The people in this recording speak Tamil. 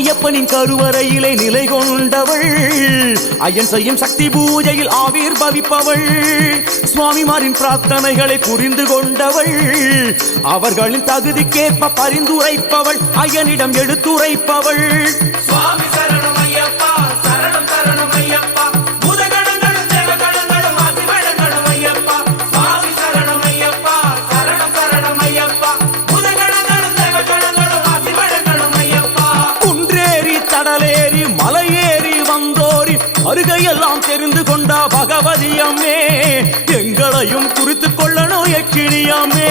ஐயப்பனின் கருவறையிலே நிலை கொண்டவள், ஐயன் செய்யும் சக்தி பூஜையில் ஆவிர் பவிப்பவள், சுவாமிமாரின் பிரார்த்தனைகளை புரிந்து கொண்டவள், அவர்களின் தகுதிக்கேற்ப பரிந்துரைப்பவள், ஐயனிடம் எடுத்துரைப்பவள். சுவாமி சரணம் ஐயப்பா, சரணம் சரணம் ஐயப்பா, பூதகணங்களும் தேவகணங்களும் ஆசி வழங்கணும் ஐயப்பா. சுவாமி சரணம் ஐயப்பா, சரணம் சரணம் ஐயப்பா, பூதகணங்களும் தேவகணங்களும் ஆசி வழங்கணும் ஐயப்பா. குன்றேறி தடலேறி மலையேறி வந்தோரி அருகையெல்லாம் தெரிந்து கொண்ட பகவதியம்மே, எங்களையும் குறித்துக் கொள்ளணும் எக்கினியம்மே.